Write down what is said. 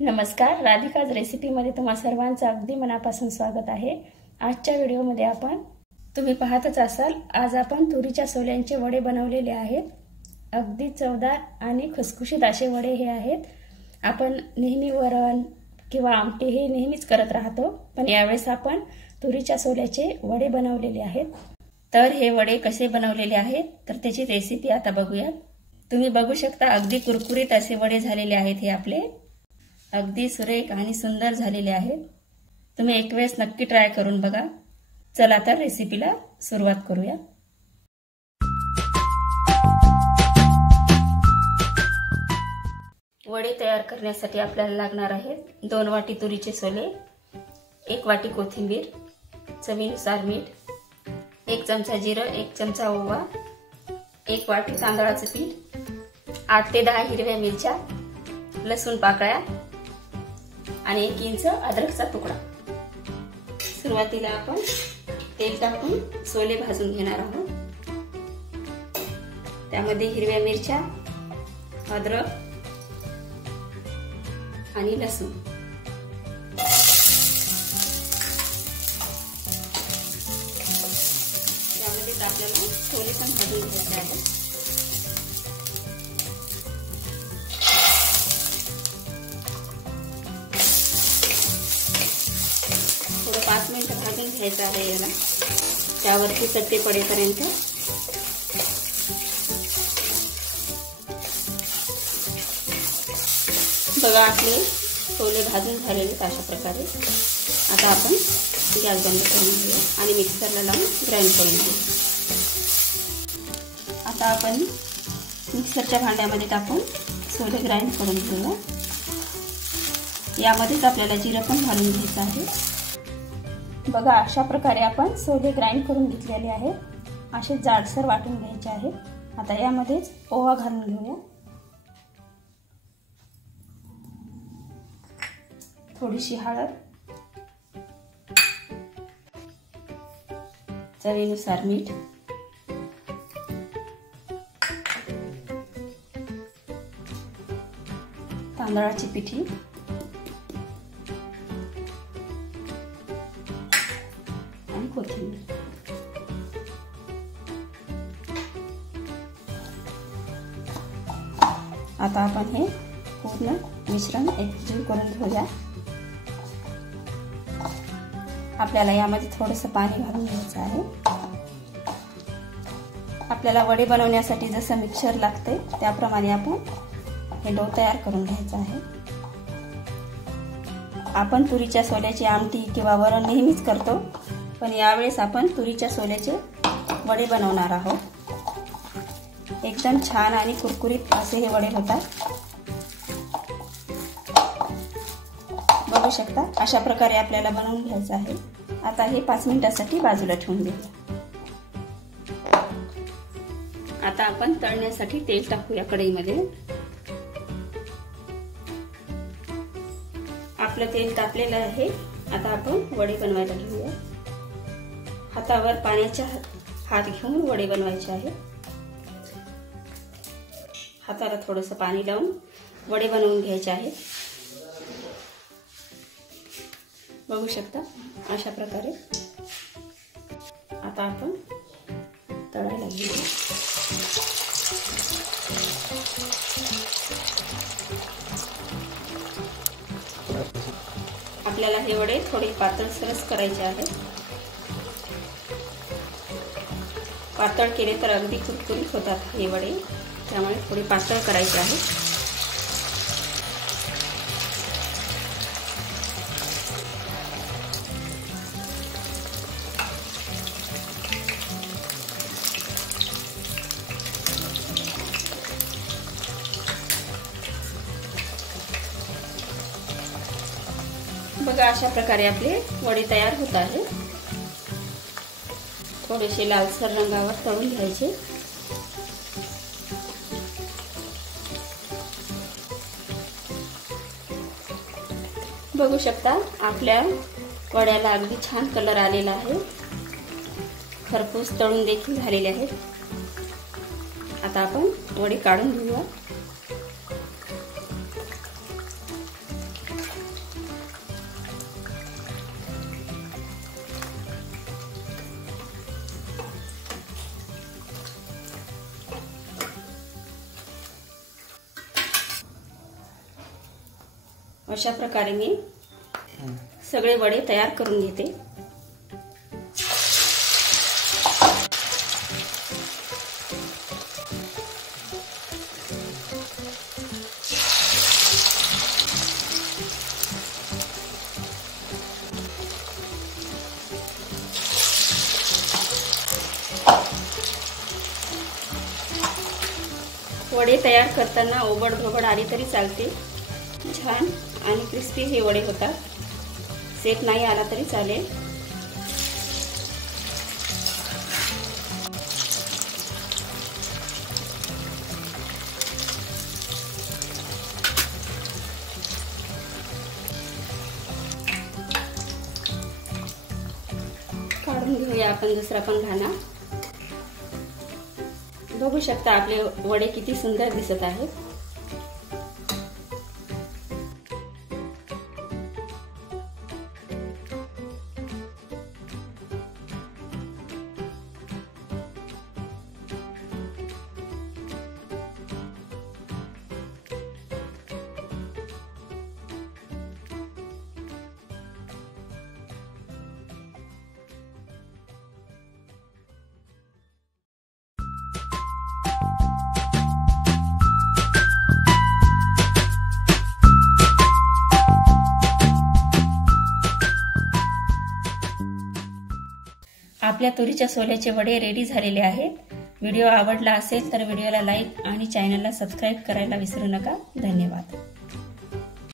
नमस्कार, राधिकाज रेसिपीमध्ये तुम्हा सर्वांचं अगदी मनापासून स्वागत आहे। आजच्या व्हिडिओमध्ये तुम्ही पाहतच असाल, आज आपण तुरीच्या सोल्यांचे वडे बनवलेले आहेत। अगदी चवदार आणि खुसखुशीत असे वडे हे आहेत। आपण नेहमी वरण किंवा आमटी हे नेहमीच करत राहतो, पण यावेळेस आपण तुरीच्या सोल्याचे वडे बनवलेले आहेत। तर हे वडे कसे बनवलेले आहेत तर त्याची रेसिपी आता बघूया। तुम्ही बघू शकता, अगदी कुरकुरीत असे वडे झालेले आहेत। हे आपले अगदी सुरेख आणि सुंदर झालेले आहेत। तुम्ही एक वेळेस नक्की ट्राय करून बघा। चला तर रेसिपीला सुरुवात करूया। वडे तयार करण्यासाठी आपल्याला लागणार आहेत 2 वाटी तुरीचे सोले, 1 वाटी कोथिंबीर, चवीनुसार मीठ, 1 चमचा जिरे, 1 चमचा ओवा, 1 वाटी तांदळाचे पीठ, 8 ते 10 हिरव्या मिरच्या, लसूण पाकळ्या आणि 1 इंच अद्रकचा तुकडा। सुरुवातीला आपण तेल टाकून सोले भाजून घेणार आहोत। त्यामध्ये हिरव्या मिरच्या, अद्रक आणि लसूण, त्यामध्ये आपल्याला सोले पण भाजून घ्यायचे आहेत। थोडं 5 मिनिटं भाजून घ्यायचं आहे याला, त्यावरती चट्टे पडेपर्यंत। बघा, आपले सोले भाजून झालेले अशा प्रकारे। आता आपण गॅस बंद करून घेऊया आणि मिक्सरला लावून ग्राइंड करून घेऊ। आता आपण मिक्सरच्या भांड्यामध्ये टाकून सोले ग्राइंड करून घेऊया। यामध्येच आपल्याला जिरे पण घालून घ्यायचं आहे। बघा, अशा प्रकारे आपण सोले ग्राइंड करून घेतलेले आहेत। असे जाडसर वाटून घ्यायचे आहे। आता यामध्येच ओवा घालून घेऊया, थोडीशी हळद, चवीनुसार मीठ, तांदळाची पिठी आणि कोथिंबीर। आता आपण हे पूर्ण मिश्रण एकजीव करून घेऊया। आपल्याला यामध्ये थोडंसं पाणी घालून घ्यायचं आहे। आपल्याला वडे बनवण्यासाठी जसं मिक्सर लागते त्याप्रमाणे आपण हे डो तयार करून घ्यायचं आहे। आपण तुरीच्या सोल्याची आमटी किंवा वरण नेहमीच करतो, पण यावेळेस आपण तुरीच्या सोल्याचे वडे बनवणार आहोत। एकदम छान आणि कुरकुरीत असे हे वडे होतात। बघू शकता, अशा प्रकारे आपल्याला बनवून घ्यायचं आहे। आता हे 5 मिनिटांसाठी बाजूला ठेवून देऊया। आता आपण तळण्यासाठी तेल टाकूया कढईमध्ये। आपलं तेल तापलेलं आहे। आता आपण वडे बनवायला घेऊया। हातावर पाण्याचा हात घेऊन वडे बनवायचे आहे। हाताला थोडंसं पाणी लावून वडे बनवून घ्यायचे आहेत। बघू शकता, अशा प्रकारे। आता आपण तळायला घेऊया। आपल्याला हे वडे थोडे पातळसरच करायचे आहेत। पातळ केले तर अगदी कुरकुरीत होतात हे वडे, त्यामुळे थोडे पातळ करायचे आहेत। बघा, अशा प्रकारे आपले वडे तयार होत आहेत। थोडेसे लालसर रंगावर तळून घ्यायचे। बघू शकता, आपल्या वड्याला अगदी छान कलर आलेला आहे। खरपूस तळून देखील झालेले आहेत। आता आपण वडे काढून घेऊया। अशा प्रकारे मी सगळे वडे तयार करून घेते। वडे तयार करताना ओबड-धोबड आली तरी चालते, छान आणि क्रिस्पी हे वडे होतात। सेट नाही आला तरी चालेल। काढून घेऊया आपण दुसरा पण घाना। बघू शकता आपले वडे किती सुंदर दिसत आहेत। आपल्या तुरीच्या सोल्याचे वडे रेडी झालेले आहेत। व्हिडिओ आवडला असेल तर व्हिडिओला लाईक आणि चॅनलला सबस्क्राईब करायला विसरू नका। धन्यवाद।